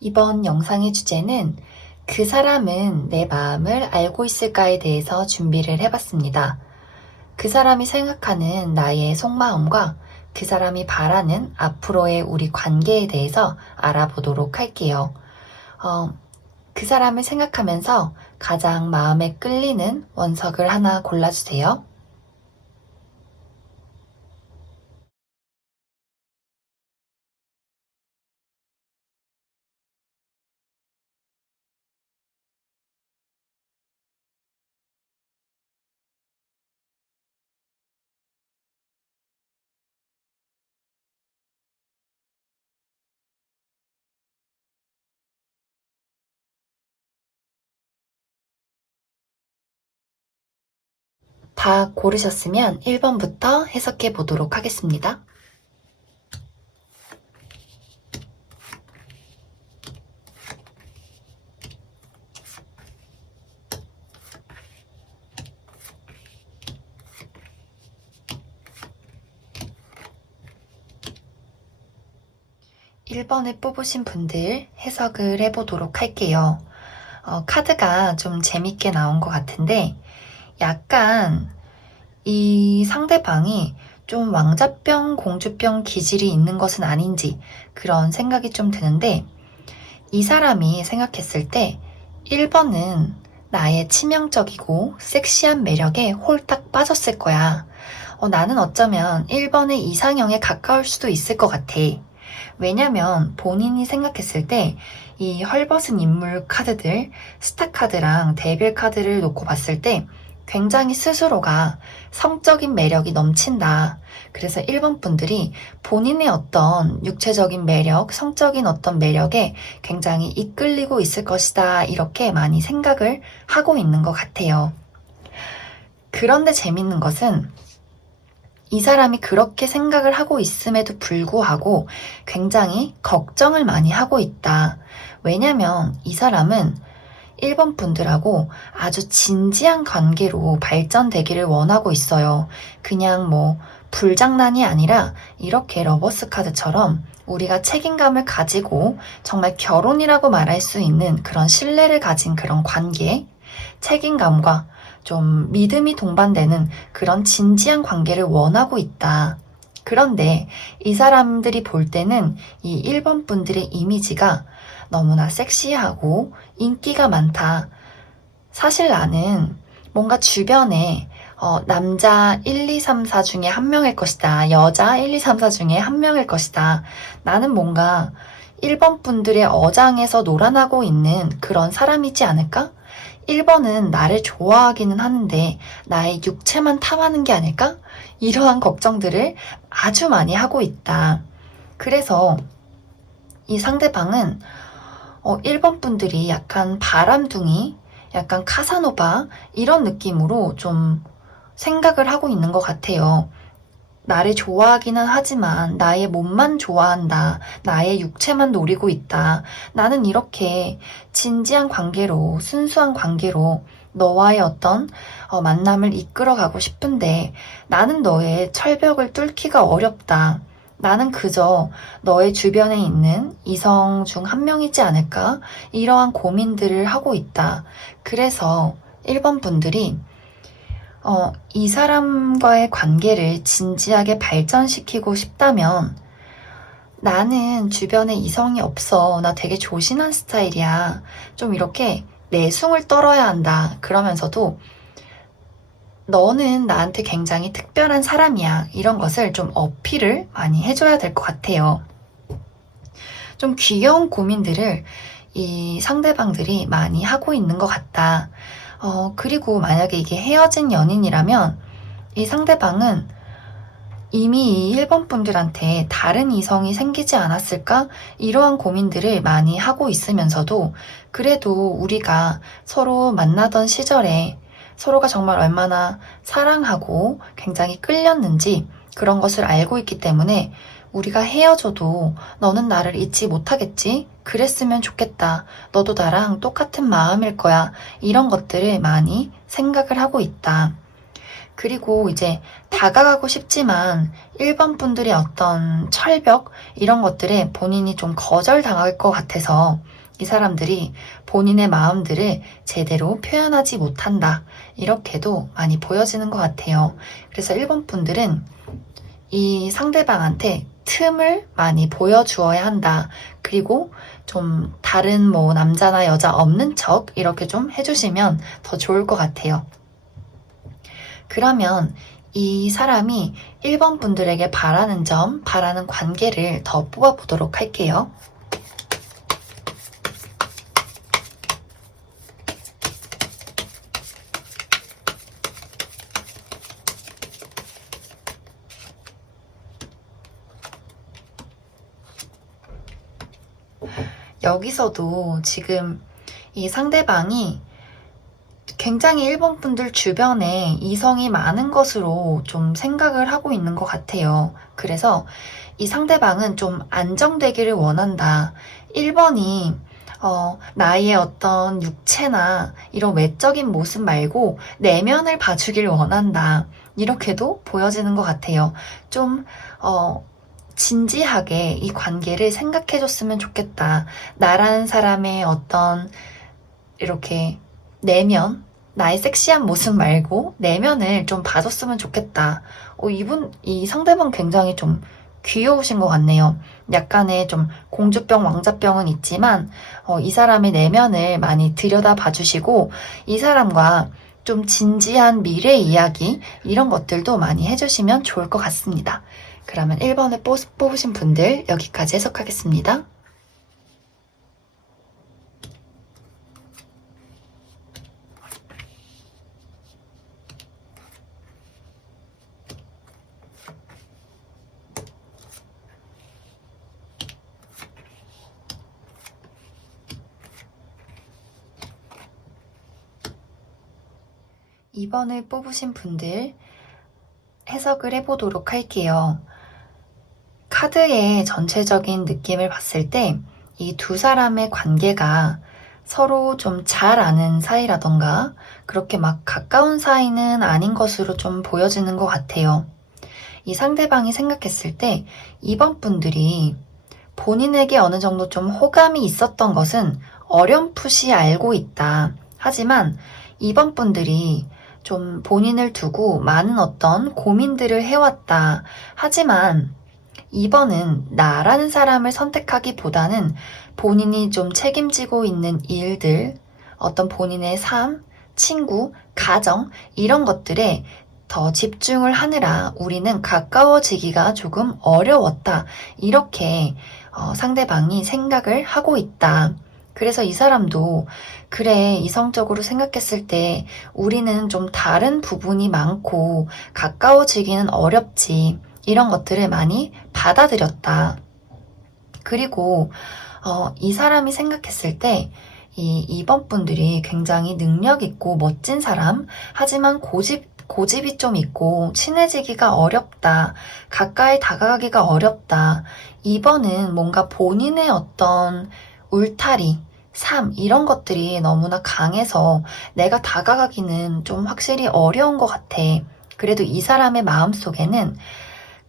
이번 영상의 주제는 그 사람은 내 마음을 알고 있을까에 대해서 준비를 해봤습니다. 그 사람이 생각하는 나의 속마음과 그 사람이 바라는 앞으로의 우리 관계에 대해서 알아보도록 할게요. 그 사람을 생각하면서 가장 마음에 끌리는 원석을 하나 골라주세요. 다 고르셨으면 1번부터 해석해 보도록 하겠습니다. 1번을 뽑으신 분들 해석을 해보도록 할게요. 카드가 좀 재밌게 나온 것 같은데 약간 이 상대방이 좀 왕자병, 공주병 기질이 있는 것은 아닌지 그런 생각이 좀 드는데 이 사람이 생각했을 때 1번은 나의 치명적이고 섹시한 매력에 홀딱 빠졌을 거야. 나는 어쩌면 1번의 이상형에 가까울 수도 있을 것 같아. 왜냐면 본인이 생각했을 때 이 헐벗은 인물 카드들, 스타 카드랑 데빌 카드를 놓고 봤을 때 굉장히 스스로가 성적인 매력이 넘친다. 그래서 1번 분들이 본인의 어떤 육체적인 매력, 성적인 어떤 매력에 굉장히 이끌리고 있을 것이다. 이렇게 많이 생각을 하고 있는 것 같아요. 그런데 재밌는 것은 이 사람이 그렇게 생각을 하고 있음에도 불구하고 굉장히 걱정을 많이 하고 있다. 왜냐면 이 사람은 1번 분들하고 아주 진지한 관계로 발전되기를 원하고 있어요. 그냥 뭐 불장난이 아니라 이렇게 러버스 카드처럼 우리가 책임감을 가지고 정말 결혼이라고 말할 수 있는 그런 신뢰를 가진 그런 관계, 책임감과 좀 믿음이 동반되는 그런 진지한 관계를 원하고 있다. 그런데 이 사람들이 볼 때는 이 1번 분들의 이미지가 너무나 섹시하고 인기가 많다. 사실 나는 뭔가 주변에 남자 1, 2, 3, 4 중에 한 명일 것이다. 여자 1, 2, 3, 4 중에 한 명일 것이다. 나는 뭔가 1번 분들의 어장에서 놀아나고 있는 그런 사람이지 않을까? 1번은 나를 좋아하기는 하는데 나의 육체만 탐하는 게 아닐까? 이러한 걱정들을 아주 많이 하고 있다. 그래서 이 상대방은 1번 분들이 약간 바람둥이, 약간 카사노바 이런 느낌으로 좀 생각을 하고 있는 것 같아요. 나를 좋아하기는 하지만 나의 몸만 좋아한다. 나의 육체만 노리고 있다. 나는 이렇게 진지한 관계로, 순수한 관계로 너와의 어떤 만남을 이끌어가고 싶은데 나는 너의 철벽을 뚫기가 어렵다. 나는 그저 너의 주변에 있는 이성 중 한 명이지 않을까? 이러한 고민들을 하고 있다. 그래서 1번 분들이 이 사람과의 관계를 진지하게 발전시키고 싶다면 나는 주변에 이성이 없어. 나 되게 조신한 스타일이야. 좀 이렇게 내숭을 떨어야 한다. 그러면서도 너는 나한테 굉장히 특별한 사람이야. 이런 것을 좀 어필을 많이 해줘야 될 것 같아요. 좀 귀여운 고민들을 이 상대방들이 많이 하고 있는 것 같다. 그리고 만약에 이게 헤어진 연인이라면 이 상대방은 이미 이 1번 분들한테 다른 이성이 생기지 않았을까? 이러한 고민들을 많이 하고 있으면서도 그래도 우리가 서로 만나던 시절에 서로가 정말 얼마나 사랑하고 굉장히 끌렸는지 그런 것을 알고 있기 때문에 우리가 헤어져도 너는 나를 잊지 못하겠지? 그랬으면 좋겠다. 너도 나랑 똑같은 마음일 거야. 이런 것들을 많이 생각을 하고 있다. 그리고 이제 다가가고 싶지만 1번 분들의 어떤 철벽 이런 것들에 본인이 좀 거절당할 것 같아서 이 사람들이 본인의 마음들을 제대로 표현하지 못한다. 이렇게도 많이 보여지는 것 같아요. 그래서 1번 분들은 이 상대방한테 틈을 많이 보여주어야 한다. 그리고 좀 다른 뭐 남자나 여자 없는 척 이렇게 좀 해주시면 더 좋을 것 같아요. 그러면 이 사람이 1번 분들에게 바라는 점, 바라는 관계를 더 뽑아보도록 할게요. 여기서도 지금 이 상대방이 굉장히 1번 분들 주변에 이성이 많은 것으로 좀 생각을 하고 있는 것 같아요. 그래서 이 상대방은 좀 안정되기를 원한다. 1번이 나의 어떤 육체나 이런 외적인 모습 말고 내면을 봐주길 원한다. 이렇게도 보여지는 것 같아요. 좀 진지하게 이 관계를 생각해줬으면 좋겠다. 나라는 사람의 어떤 이렇게 내면, 나의 섹시한 모습 말고 내면을 좀 봐줬으면 좋겠다. 이 상대방 굉장히 좀 귀여우신 것 같네요. 약간의 좀 공주병, 왕자병은 있지만, 이 사람의 내면을 많이 들여다 봐주시고, 이 사람과 좀 진지한 미래 이야기, 이런 것들도 많이 해주시면 좋을 것 같습니다. 그러면 1번을 뽑으신 분들 여기까지 해석하겠습니다. (2번을) 뽑으신 분들 해석을 해보도록 할게요. 카드의 전체적인 느낌을 봤을 때 이 두 사람의 관계가 서로 좀 잘 아는 사이라던가 그렇게 막 가까운 사이는 아닌 것으로 좀 보여지는 것 같아요. 이 상대방이 생각했을 때 2번 분들이 본인에게 어느 정도 좀 호감이 있었던 것은 어렴풋이 알고 있다. 하지만 2번 분들이 좀 본인을 두고 많은 어떤 고민들을 해왔다. 하지만 2번은 나라는 사람을 선택하기보다는 본인이 좀 책임지고 있는 일들, 어떤 본인의 삶, 친구, 가정, 이런 것들에 더 집중을 하느라 우리는 가까워지기가 조금 어려웠다. 이렇게 상대방이 생각을 하고 있다. 그래서 이 사람도 그래, 이성적으로 생각했을 때 우리는 좀 다른 부분이 많고 가까워지기는 어렵지. 이런 것들을 많이 받아들였다. 그리고 이 사람이 생각했을 때 이 2번 분들이 굉장히 능력 있고 멋진 사람, 하지만 고집이 좀 있고 친해지기가 어렵다. 가까이 다가가기가 어렵다. 2번은 뭔가 본인의 어떤 울타리, 삶 이런 것들이 너무나 강해서 내가 다가가기는 좀 확실히 어려운 것 같아. 그래도 이 사람의 마음속에는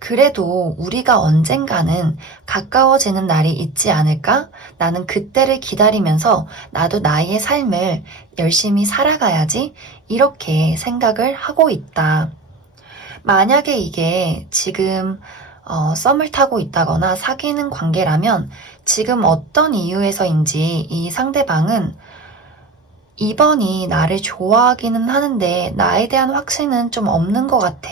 그래도 우리가 언젠가는 가까워지는 날이 있지 않을까? 나는 그때를 기다리면서 나도 나의 삶을 열심히 살아가야지. 이렇게 생각을 하고 있다. 만약에 이게 지금 썸을 타고 있다거나 사귀는 관계라면 지금 어떤 이유에서인지 이 상대방은 2번이 나를 좋아하기는 하는데 나에 대한 확신은 좀 없는 것 같아.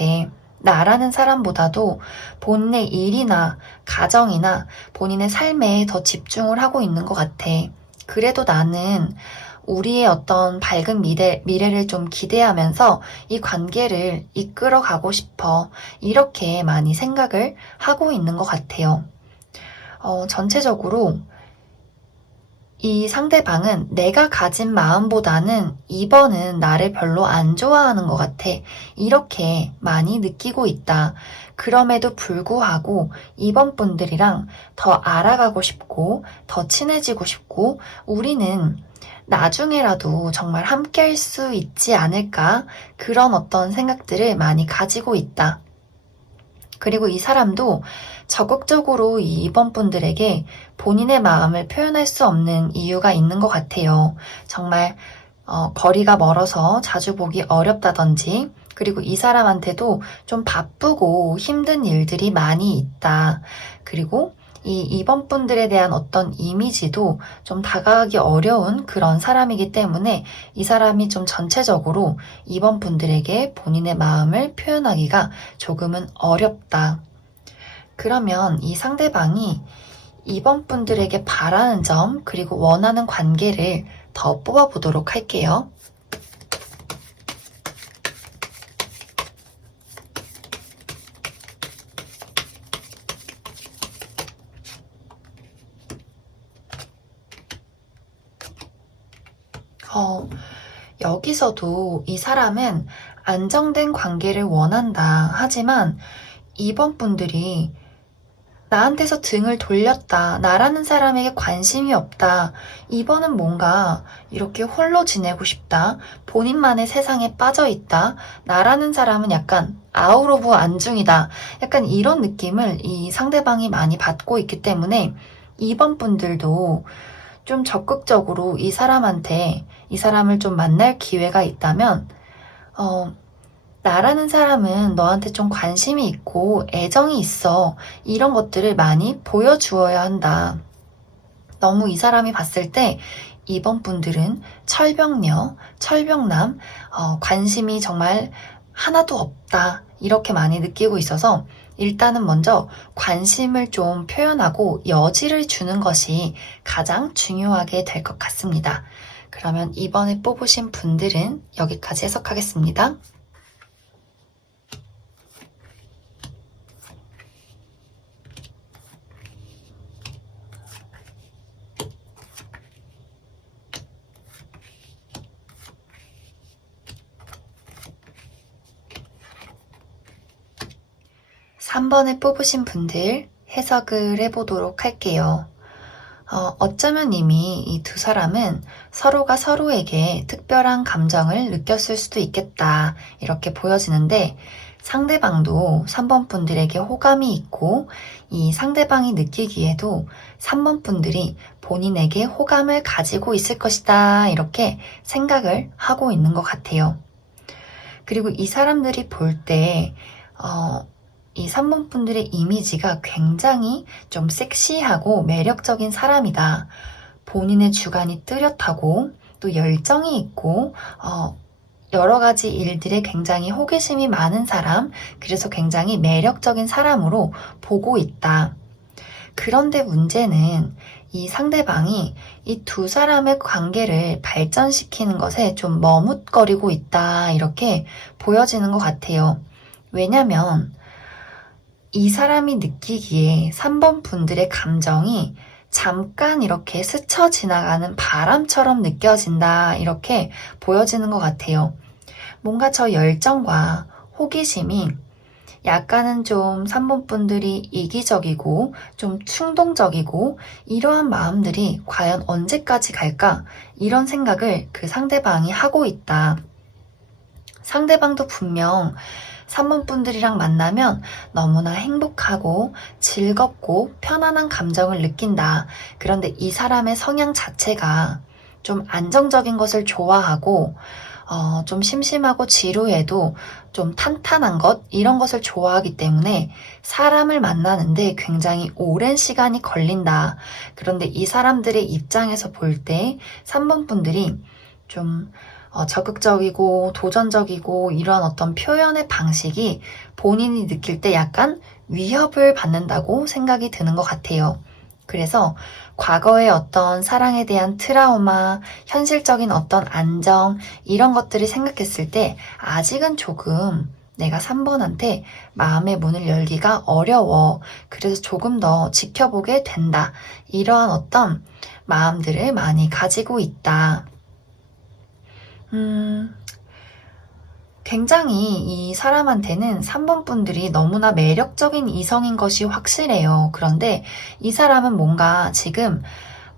나라는 사람보다도 본인의 일이나 가정이나 본인의 삶에 더 집중을 하고 있는 것 같아. 그래도 나는 우리의 어떤 밝은 미래를 좀 기대하면서 이 관계를 이끌어 가고 싶어. 이렇게 많이 생각을 하고 있는 것 같아요. 전체적으로 이 상대방은 내가 가진 마음보다는 2번은 나를 별로 안 좋아하는 것 같아. 이렇게 많이 느끼고 있다. 그럼에도 불구하고 2번 분들이랑 더 알아가고 싶고, 더 친해지고 싶고, 우리는 나중에라도 정말 함께 할 수 있지 않을까? 그런 어떤 생각들을 많이 가지고 있다. 그리고 이 사람도 적극적으로 이 2번 분들에게 본인의 마음을 표현할 수 없는 이유가 있는 것 같아요. 정말 거리가 멀어서 자주 보기 어렵다든지, 그리고 이 사람한테도 좀 바쁘고 힘든 일들이 많이 있다. 그리고 이 2번 분들에 대한 어떤 이미지도 좀 다가가기 어려운 그런 사람이기 때문에 이 사람이 좀 전체적으로 2번 분들에게 본인의 마음을 표현하기가 조금은 어렵다. 그러면 이 상대방이 2번 분들에게 바라는 점, 그리고 원하는 관계를 더 뽑아보도록 할게요. 여기서도 이 사람은 안정된 관계를 원한다. 하지만 2번 분들이 나한테서 등을 돌렸다. 나라는 사람에게 관심이 없다. 2번은 뭔가 이렇게 홀로 지내고 싶다. 본인만의 세상에 빠져 있다. 나라는 사람은 약간 아웃 오브 안중이다. 약간 이런 느낌을 이 상대방이 많이 받고 있기 때문에 2번 분들도 좀 적극적으로 이 사람한테 이 사람을 좀 만날 기회가 있다면 나라는 사람은 너한테 좀 관심이 있고 애정이 있어. 이런 것들을 많이 보여주어야 한다. 너무 이 사람이 봤을 때 2번 분들은 철벽녀, 철벽남, 관심이 정말 하나도 없다. 이렇게 많이 느끼고 있어서 일단은 먼저 관심을 좀 표현하고 여지를 주는 것이 가장 중요하게 될 것 같습니다. 그러면 이번에 뽑으신 분들은 여기까지 해석하겠습니다. 3번을 뽑으신 분들 해석을 해보도록 할게요. 어쩌면 이미 이 두 사람은 서로가 서로에게 특별한 감정을 느꼈을 수도 있겠다. 이렇게 보여지는데 상대방도 3번 분들에게 호감이 있고 이 상대방이 느끼기에도 3번 분들이 본인에게 호감을 가지고 있을 것이다. 이렇게 생각을 하고 있는 것 같아요. 그리고 이 사람들이 볼 때, 이 3번 분들의 이미지가 굉장히 좀 섹시하고 매력적인 사람이다. 본인의 주관이 뚜렷하고 또 열정이 있고 여러 가지 일들에 굉장히 호기심이 많은 사람, 그래서 굉장히 매력적인 사람으로 보고 있다. 그런데 문제는 이 상대방이 이 두 사람의 관계를 발전시키는 것에 좀 머뭇거리고 있다. 이렇게 보여지는 것 같아요. 왜냐면 이 사람이 느끼기에 3번 분들의 감정이 잠깐 이렇게 스쳐 지나가는 바람처럼 느껴진다. 이렇게 보여지는 것 같아요. 뭔가 저 열정과 호기심이 약간은 좀 3번 분들이 이기적이고 좀 충동적이고 이러한 마음들이 과연 언제까지 갈까? 이런 생각을 그 상대방이 하고 있다. 상대방도 분명 3번 분들이랑 만나면 너무나 행복하고 즐겁고 편안한 감정을 느낀다. 그런데 이 사람의 성향 자체가 좀 안정적인 것을 좋아하고 좀 심심하고 지루해도 좀 탄탄한 것, 이런 것을 좋아하기 때문에 사람을 만나는데 굉장히 오랜 시간이 걸린다. 그런데 이 사람들의 입장에서 볼 때 3번 분들이 좀 적극적이고 도전적이고 이런 어떤 표현의 방식이 본인이 느낄 때 약간 위협을 받는다고 생각이 드는 것 같아요. 그래서 과거의 어떤 사랑에 대한 트라우마, 현실적인 어떤 안정, 이런 것들을 생각했을 때 아직은 조금 내가 3번한테 마음의 문을 열기가 어려워. 그래서 조금 더 지켜보게 된다. 이러한 어떤 마음들을 많이 가지고 있다. 굉장히 이 사람한테는 3번 분들이 너무나 매력적인 이성인 것이 확실해요. 그런데 이 사람은 뭔가 지금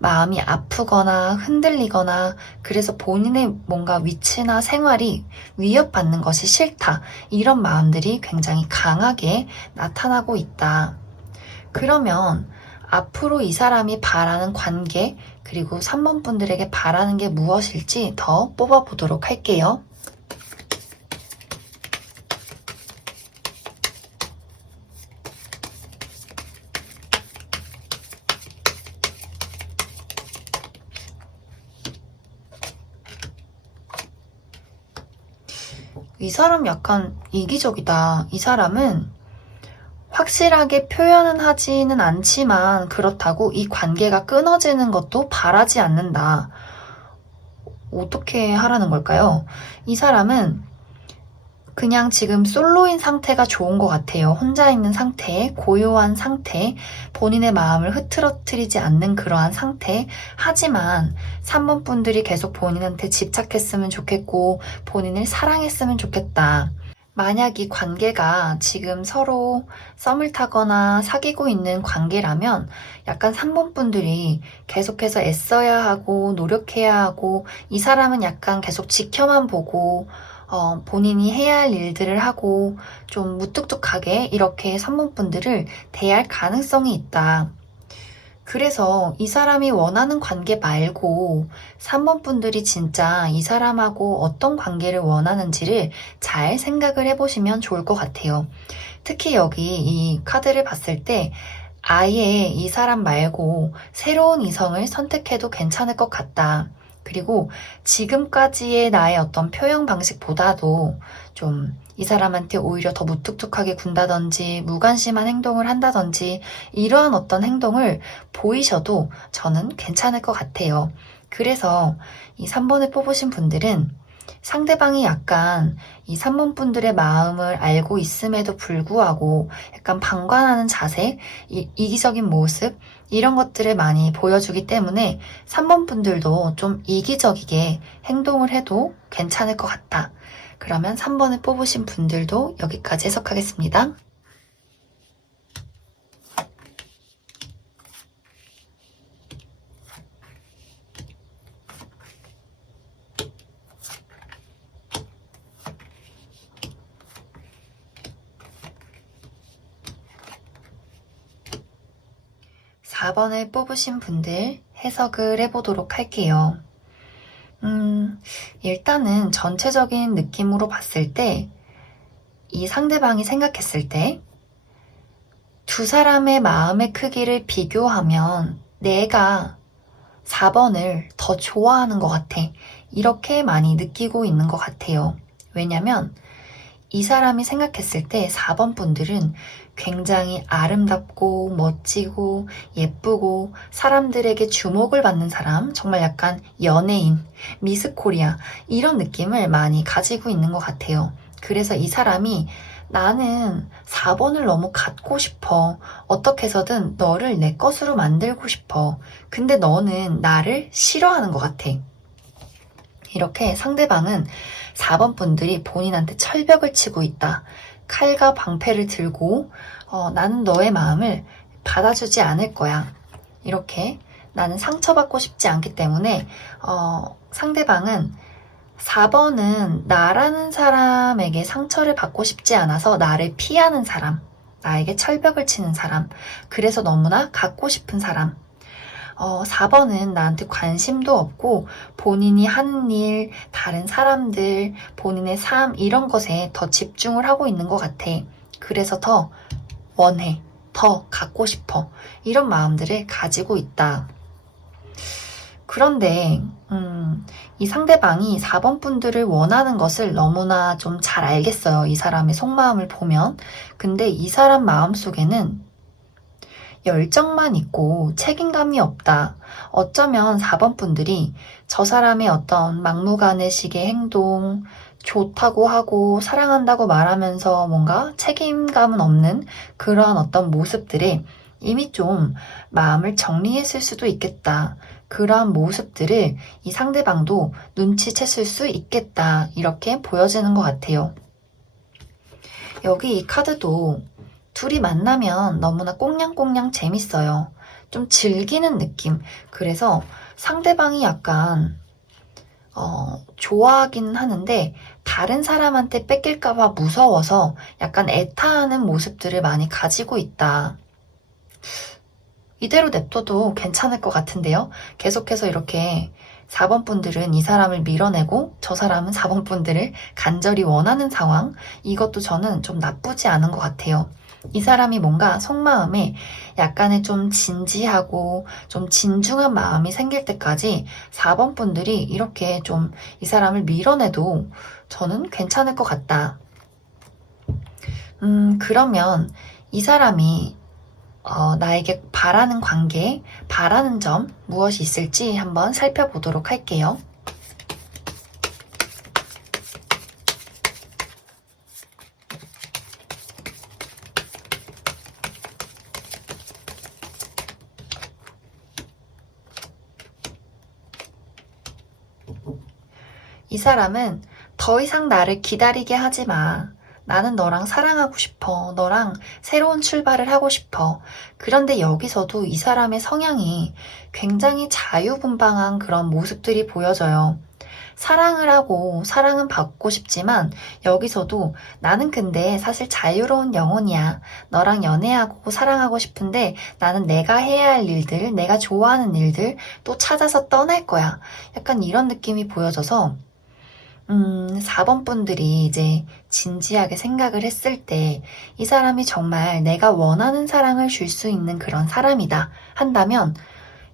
마음이 아프거나 흔들리거나 그래서 본인의 뭔가 위치나 생활이 위협받는 것이 싫다. 이런 마음들이 굉장히 강하게 나타나고 있다. 그러면 앞으로 이 사람이 바라는 관계 그리고 3번 분들에게 바라는 게 무엇일지 더 뽑아보도록 할게요. 이 사람 약간 이기적이다. 이 사람은 확실하게 표현은 하지는 않지만 그렇다고 이 관계가 끊어지는 것도 바라지 않는다. 어떻게 하라는 걸까요? 이 사람은 그냥 지금 솔로인 상태가 좋은 것 같아요. 혼자 있는 상태, 고요한 상태, 본인의 마음을 흐트러뜨리지 않는 그러한 상태. 하지만 3번 분들이 계속 본인한테 집착했으면 좋겠고 본인을 사랑했으면 좋겠다. 만약 이 관계가 지금 서로 썸을 타거나 사귀고 있는 관계라면 약간 3번 분들이 계속해서 애써야 하고 노력해야 하고 이 사람은 약간 계속 지켜만 보고 본인이 해야 할 일들을 하고 좀 무뚝뚝하게 이렇게 3번 분들을 대할 가능성이 있다. 그래서 이 사람이 원하는 관계 말고 3번 분들이 진짜 이 사람하고 어떤 관계를 원하는지를 잘 생각을 해보시면 좋을 것 같아요. 특히 여기 이 카드를 봤을 때 아예 이 사람 말고 새로운 이성을 선택해도 괜찮을 것 같다. 그리고 지금까지의 나의 어떤 표현 방식보다도 좀 이 사람한테 오히려 더 무뚝뚝하게 군다든지 무관심한 행동을 한다든지 이러한 어떤 행동을 보이셔도 저는 괜찮을 것 같아요. 그래서 이 3번을 뽑으신 분들은 상대방이 약간 이 3번 분들의 마음을 알고 있음에도 불구하고 약간 방관하는 자세, 이기적인 모습, 이런 것들을 많이 보여주기 때문에 3번 분들도 좀 이기적이게 행동을 해도 괜찮을 것 같다. 그러면 3번을 뽑으신 분들도 여기까지 해석하겠습니다. 4번을 뽑으신 분들 해석을 해보도록 할게요. 일단은 전체적인 느낌으로 봤을 때 이 상대방이 생각했을 때 두 사람의 마음의 크기를 비교하면 내가 4번을 더 좋아하는 것 같아. 이렇게 많이 느끼고 있는 것 같아요. 왜냐면 이 사람이 생각했을 때 4번 분들은 굉장히 아름답고 멋지고 예쁘고 사람들에게 주목을 받는 사람, 정말 약간 연예인, 미스 코리아 이런 느낌을 많이 가지고 있는 것 같아요. 그래서 이 사람이 나는 4번을 너무 갖고 싶어. 어떻게 해서든 너를 내 것으로 만들고 싶어. 근데 너는 나를 싫어하는 것 같아. 이렇게 상대방은 4번 분들이 본인한테 철벽을 치고 있다. 칼과 방패를 들고 나는 너의 마음을 받아주지 않을 거야. 이렇게 나는 상처받고 싶지 않기 때문에 상대방은 4번은 나라는 사람에게 상처를 받고 싶지 않아서 나를 피하는 사람, 나에게 철벽을 치는 사람, 그래서 너무나 갖고 싶은 사람. 4번은 나한테 관심도 없고 본인이 하는 일, 다른 사람들, 본인의 삶 이런 것에 더 집중을 하고 있는 것 같아. 그래서 더 원해, 더 갖고 싶어 이런 마음들을 가지고 있다. 그런데 이 상대방이 4번 분들을 원하는 것을 너무나 좀 잘 알겠어요. 이 사람의 속마음을 보면. 근데 이 사람 마음속에는 열정만 있고 책임감이 없다. 어쩌면 4번 분들이 저 사람의 어떤 막무가내식의 행동, 좋다고 하고 사랑한다고 말하면서 뭔가 책임감은 없는 그러한 어떤 모습들에 이미 좀 마음을 정리했을 수도 있겠다. 그러한 모습들을 이 상대방도 눈치챘을 수 있겠다. 이렇게 보여지는 것 같아요. 여기 이 카드도 둘이 만나면 너무나 꽁냥꽁냥 재밌어요. 좀 즐기는 느낌. 그래서 상대방이 약간 좋아하긴 하는데 다른 사람한테 뺏길까봐 무서워서 약간 애타하는 모습들을 많이 가지고 있다. 이대로 냅둬도 괜찮을 것 같은데요. 계속해서 이렇게 4번 분들은 이 사람을 밀어내고 저 사람은 4번 분들을 간절히 원하는 상황. 이것도 저는 좀 나쁘지 않은 것 같아요. 이 사람이 뭔가 속마음에 약간의 좀 진지하고 좀 진중한 마음이 생길 때까지 4번 분들이 이렇게 좀 이 사람을 밀어내도 저는 괜찮을 것 같다. 그러면 이 사람이 나에게 바라는 관계, 바라는 점 무엇이 있을지 한번 살펴보도록 할게요. 이 사람은 더 이상 나를 기다리게 하지 마. 나는 너랑 사랑하고 싶어. 너랑 새로운 출발을 하고 싶어. 그런데 여기서도 이 사람의 성향이 굉장히 자유분방한 그런 모습들이 보여져요. 사랑을 하고 사랑은 받고 싶지만 여기서도 나는 근데 사실 자유로운 영혼이야. 너랑 연애하고 사랑하고 싶은데 나는 내가 해야 할 일들, 내가 좋아하는 일들 또 찾아서 떠날 거야. 약간 이런 느낌이 보여져서 4번 분들이 이제 진지하게 생각을 했을 때 이 사람이 정말 내가 원하는 사랑을 줄 수 있는 그런 사람이다 한다면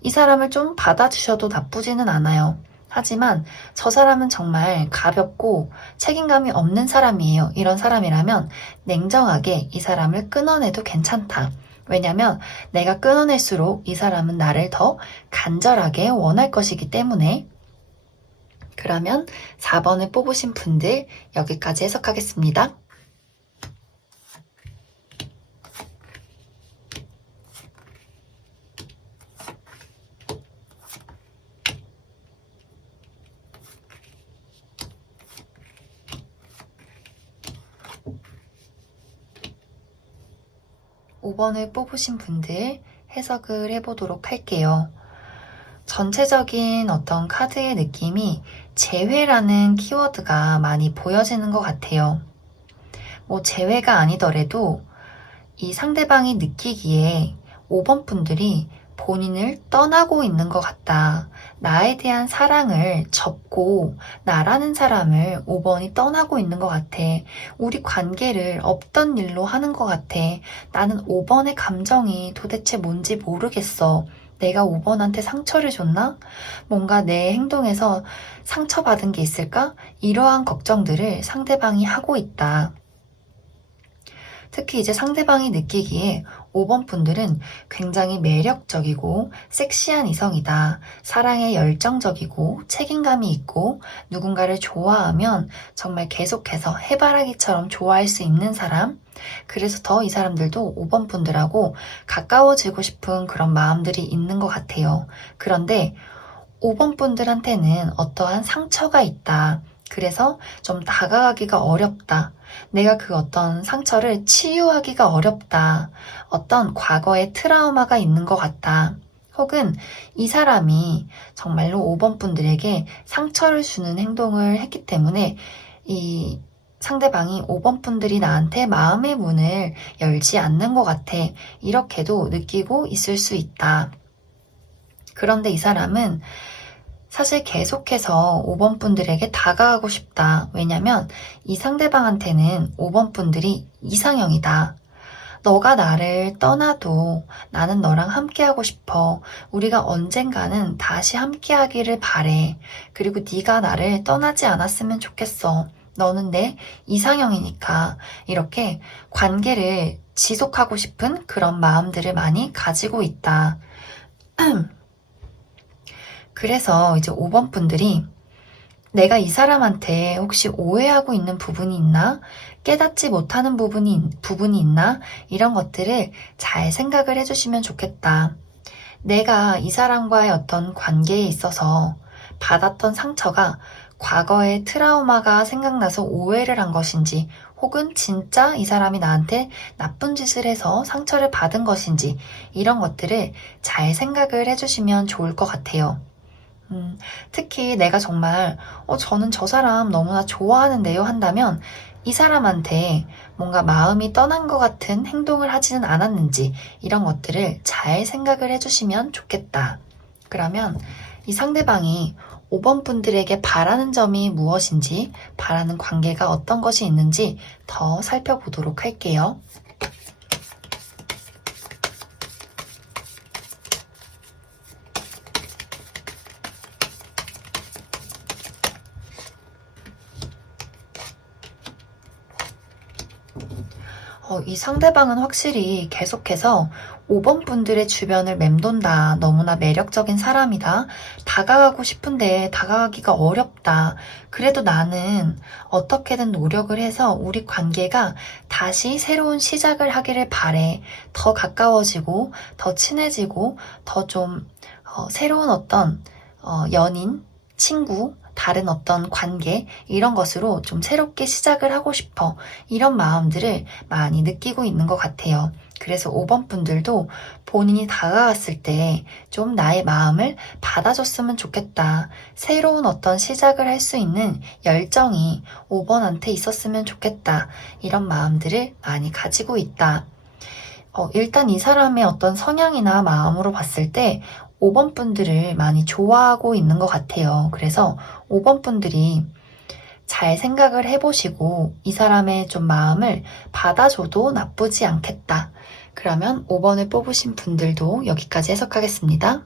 이 사람을 좀 받아주셔도 나쁘지는 않아요. 하지만 저 사람은 정말 가볍고 책임감이 없는 사람이에요. 이런 사람이라면 냉정하게 이 사람을 끊어내도 괜찮다. 왜냐면 내가 끊어낼수록 이 사람은 나를 더 간절하게 원할 것이기 때문에. 그러면 4번을 뽑으신 분들 여기까지 해석하겠습니다. 5번을 뽑으신 분들 해석을 해보도록 할게요. 전체적인 어떤 카드의 느낌이 재회라는 키워드가 많이 보여지는 것 같아요. 뭐 재회가 아니더라도 이 상대방이 느끼기에 5번 분들이 본인을 떠나고 있는 것 같다. 나에 대한 사랑을 접고 나라는 사람을 5번이 떠나고 있는 것 같아. 우리 관계를 없던 일로 하는 것 같아. 나는 5번의 감정이 도대체 뭔지 모르겠어. 내가 5번한테 상처를 줬나? 뭔가 내 행동에서 상처받은 게 있을까? 이러한 걱정들을 상대방이 하고 있다. 특히 이제 상대방이 느끼기에 5번 분들은 굉장히 매력적이고 섹시한 이성이다. 사랑에 열정적이고 책임감이 있고 누군가를 좋아하면 정말 계속해서 해바라기처럼 좋아할 수 있는 사람. 그래서 더 이 사람들도 5번 분들하고 가까워지고 싶은 그런 마음들이 있는 것 같아요. 그런데 5번 분들한테는 어떠한 상처가 있다. 그래서 좀 다가가기가 어렵다. 내가 그 어떤 상처를 치유하기가 어렵다. 어떤 과거의 트라우마가 있는 것 같다. 혹은 이 사람이 정말로 5번 분들에게 상처를 주는 행동을 했기 때문에 이 상대방이 5번 분들이 나한테 마음의 문을 열지 않는 것 같아. 이렇게도 느끼고 있을 수 있다. 그런데 이 사람은 사실 계속해서 5번 분들에게 다가가고 싶다. 왜냐면 이 상대방한테는 5번 분들이 이상형이다. 너가 나를 떠나도 나는 너랑 함께하고 싶어. 우리가 언젠가는 다시 함께하기를 바래. 그리고 네가 나를 떠나지 않았으면 좋겠어. 너는 내 이상형이니까. 이렇게 관계를 지속하고 싶은 그런 마음들을 많이 가지고 있다. 그래서 이제 5번 분들이 내가 이 사람한테 혹시 오해하고 있는 부분이 있나? 깨닫지 못하는 부분이 있나? 이런 것들을 잘 생각을 해주시면 좋겠다. 내가 이 사람과의 어떤 관계에 있어서 받았던 상처가 과거의 트라우마가 생각나서 오해를 한 것인지, 혹은 진짜 이 사람이 나한테 나쁜 짓을 해서 상처를 받은 것인지, 이런 것들을 잘 생각을 해주시면 좋을 것 같아요. 특히 내가 정말 저는 저 사람 너무나 좋아하는데요 한다면 이 사람한테 뭔가 마음이 떠난 것 같은 행동을 하지는 않았는지 이런 것들을 잘 생각을 해주시면 좋겠다. 그러면 이 상대방이 5번 분들에게 바라는 점이 무엇인지, 바라는 관계가 어떤 것이 있는지 더 살펴보도록 할게요. 이 상대방은 확실히 계속해서 5번 분들의 주변을 맴돈다. 너무나 매력적인 사람이다. 다가가고 싶은데 다가가기가 어렵다. 그래도 나는 어떻게든 노력을 해서 우리 관계가 다시 새로운 시작을 하기를 바래. 더 가까워지고, 더 친해지고, 더 좀, 새로운 어떤, 연인, 친구, 다른 어떤 관계, 이런 것으로 좀 새롭게 시작을 하고 싶어. 이런 마음들을 많이 느끼고 있는 것 같아요. 그래서 5번 분들도 본인이 다가왔을 때 좀 나의 마음을 받아줬으면 좋겠다. 새로운 어떤 시작을 할 수 있는 열정이 5번한테 있었으면 좋겠다. 이런 마음들을 많이 가지고 있다. 일단 이 사람의 어떤 성향이나 마음으로 봤을 때 5번 분들을 많이 좋아하고 있는 것 같아요. 그래서 5번 분들이 잘 생각을 해보시고 이 사람의 좀 마음을 받아줘도 나쁘지 않겠다. 그러면 5번을 뽑으신 분들도 여기까지 해석하겠습니다.